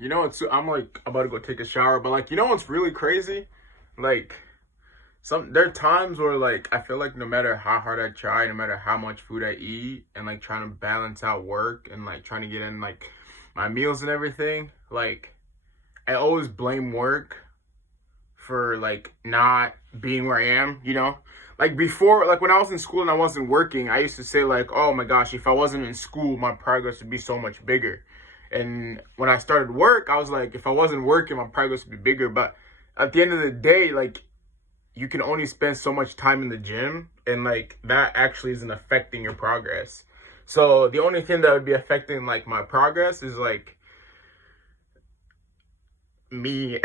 I'm like about to go take a shower, but like, what's really crazy? Like, there are times where like I feel like no matter how hard I try, no matter how much food I eat, and like trying to balance out work and like trying to get in like my meals and everything, like I always blame work for like not being where I am, Like before, like when I was in school and I wasn't working, I used to say like, oh my gosh, if I wasn't in school, my progress would be so much bigger. And when I started work, I was like, if I wasn't working, my progress would be bigger. But at the end of the day, like you can only spend so much time in the gym, and like that actually isn't affecting your progress. So the only thing that would be affecting like my progress is like me,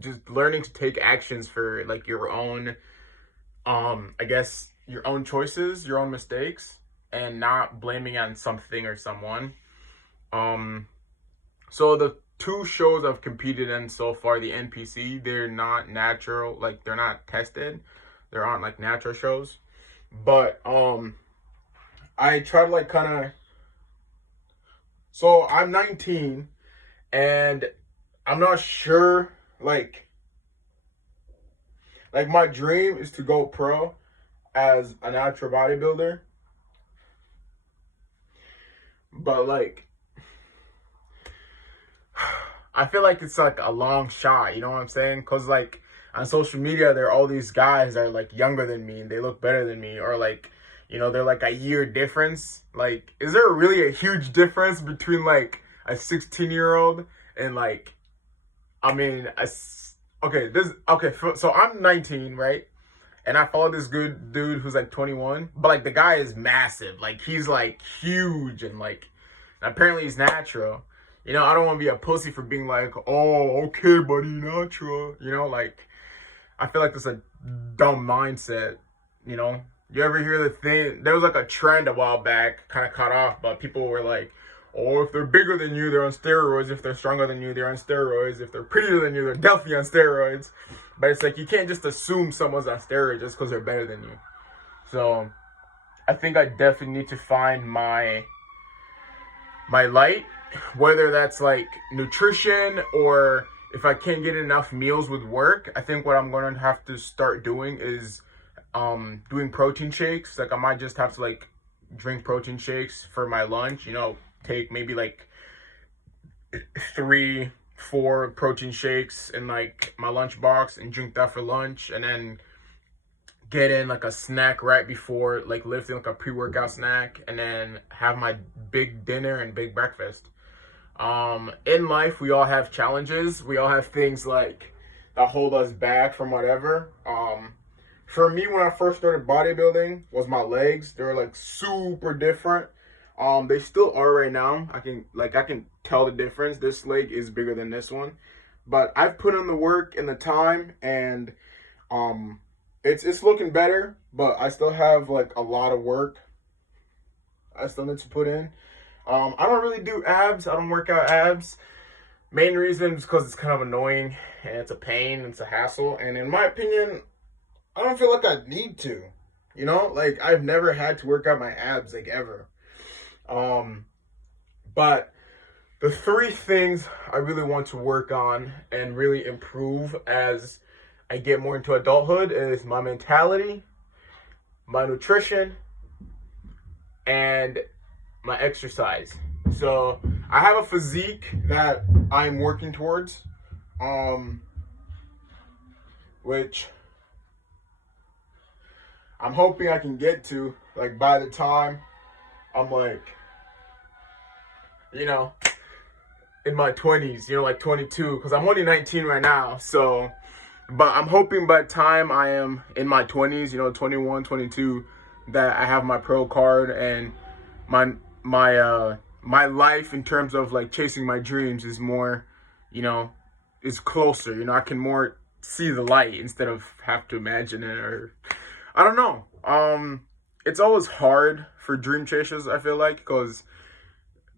just learning to take actions for like your own, I guess your own choices, your own mistakes, and not blaming on something or someone. Um, so the two shows I've competed in so far, the NPC, they're not natural, like they're not tested. There aren't like natural shows. But I try to like kind of so I'm 19 and I'm not sure like my dream is to go pro as a natural bodybuilder. But like I feel like it's like a long shot, you know what I'm saying? Cause like on social media, there are all these guys that are like younger than me and they look better than me, or like, they're like a year difference. Like, is there really a huge difference between like a 16-year-old and like, I mean, so I'm 19, right? And I follow this good dude who's like 21, but like the guy is massive. Like he's like huge and like apparently he's natural. I don't want to be a pussy for being like, oh, okay, buddy, natural. Like I feel like that's a dumb mindset. You ever hear the thing? There was like a trend a while back, kind of caught off, but people were like, oh, if they're bigger than you, they're on steroids. If they're stronger than you, they're on steroids. If they're prettier than you, they're definitely on steroids. But it's like you can't just assume someone's on steroids just because they're better than you. So I think I definitely need to find my light, whether that's like nutrition or if I can't get enough meals with work. I think what I'm going to have to start doing is doing protein shakes. Like I might just have to like drink protein shakes for my lunch, take maybe like 3-4 protein shakes in like my lunch box and drink that for lunch, and then get in like a snack right before like lifting, like a pre-workout snack, and then have my big dinner and big breakfast. In life we all have challenges, we all have things like that hold us back from whatever. For me, when I first started bodybuilding, was my legs. They were like super different. They still are right now. I can tell the difference. This leg is bigger than this one, but I've put in the work and the time, and it's looking better. But I still have like a lot of work I still need to put in. I don't really do abs. I don't work out abs. Main reason is because it's kind of annoying and it's a pain and it's a hassle. And in my opinion, I don't feel like I need to. Like I've never had to work out my abs like ever. But the 3 things I really want to work on and really improve as I get more into adulthood is my mentality, my nutrition, and my exercise. So I have a physique that I'm working towards, which I'm hoping I can get to like by the time I'm like, in my 20s, like 22, because I'm only 19 right now. So, but I'm hoping by the time I am in my 20s, 21, 22, that I have my pro card and my life in terms of like chasing my dreams is more, is closer. I can more see the light instead of have to imagine it, or I don't know. It's always hard for dream chasers, I feel like, because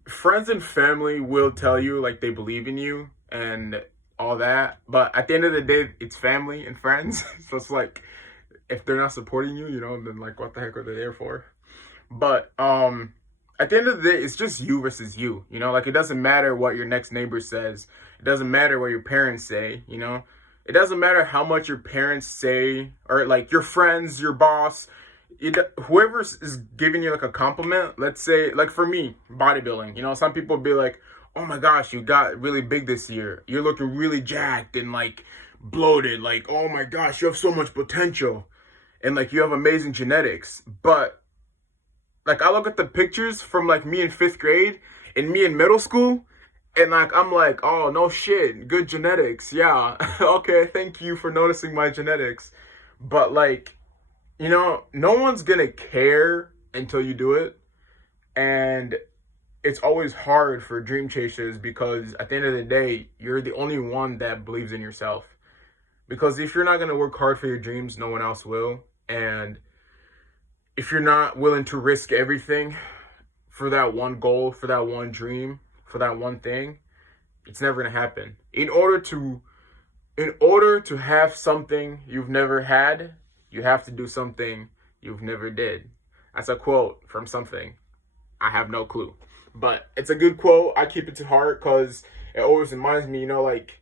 friends and family will tell you like they believe in you and all that, but at the end of the day, it's family and friends. So it's like if they're not supporting you, then like what the heck are they there for? But at the end of the day, it's just you versus you. You know, like it doesn't matter what your next neighbor says. It doesn't matter what your parents say. You know, it doesn't matter how much your parents say or like your friends, your boss, whoever is giving you like a compliment. Let's say, like for me, bodybuilding. You know, some people be like, "Oh my gosh, you got really big this year. You're looking really jacked and like bloated. Like, oh my gosh, you have so much potential, and like you have amazing genetics." But like I look at the pictures from like me in 5th grade and me in middle school, and like I'm like, oh no shit, good genetics. Yeah. Okay, thank you for noticing my genetics. But like, you know, no one's gonna care until you do it. And it's always hard for dream chasers because at the end of the day, you're the only one that believes in yourself. Because if you're not gonna work hard for your dreams, no one else will. And if you're not willing to risk everything for that one goal, for that one dream, for that one thing, it's never going to happen. In order to have something you've never had, you have to do something you've never did. That's a quote from something. I have no clue. But it's a good quote. I keep it to heart because it always reminds me, you know, like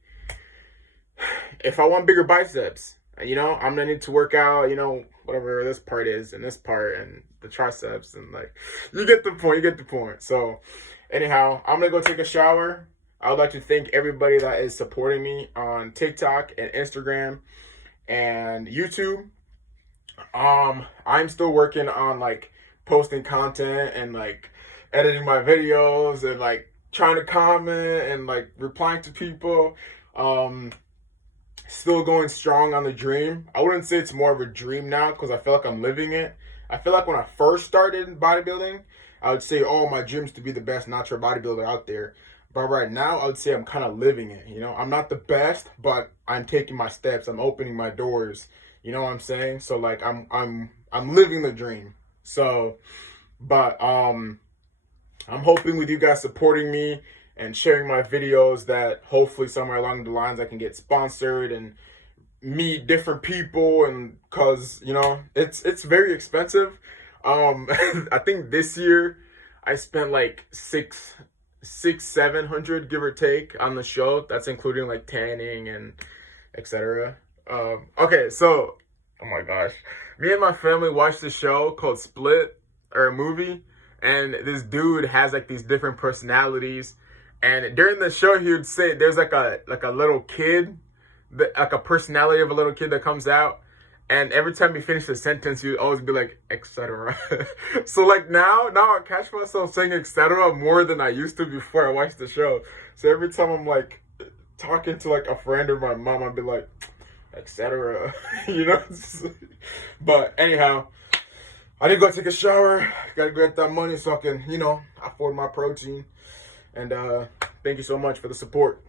if I want bigger biceps, you know, I'm gonna need to work out, you know, whatever this part is and this part and the triceps and like, you get the point, you get the point. So anyhow, I'm gonna go take a shower. I would like to thank everybody that is supporting me on TikTok and Instagram and YouTube. I'm still working on like posting content and like editing my videos and like trying to comment and like replying to people. Still going strong on the dream. I wouldn't say it's more of a dream now because I feel like I'm living it. I feel like when I first started bodybuilding, I would say, oh, my dream's to be the best natural bodybuilder out there. But right now, I would say I'm kind of living it. You know, I'm not the best, but I'm taking my steps. I'm opening my doors. You know what I'm saying? So like, I'm living the dream. So, but I'm hoping with you guys supporting me and sharing my videos that hopefully somewhere along the lines I can get sponsored and meet different people, and cause you know it's very expensive. I think this year I spent like 700 give or take on the show. That's including like tanning and etc. Okay, so oh my gosh, me and my family watched the show called Split, or a movie, and this dude has like these different personalities. And during the show, he would say there's like a little kid, like a personality of a little kid that comes out. And every time he finished a sentence, he would always be like, etc. So like now I catch myself saying etc. more than I used to before I watched the show. So every time I'm like talking to like a friend or my mom, I'd be like, etc. You know? But anyhow, I need to go take a shower. Gotta get that money so I can, you know, afford my protein. And thank you so much for the support.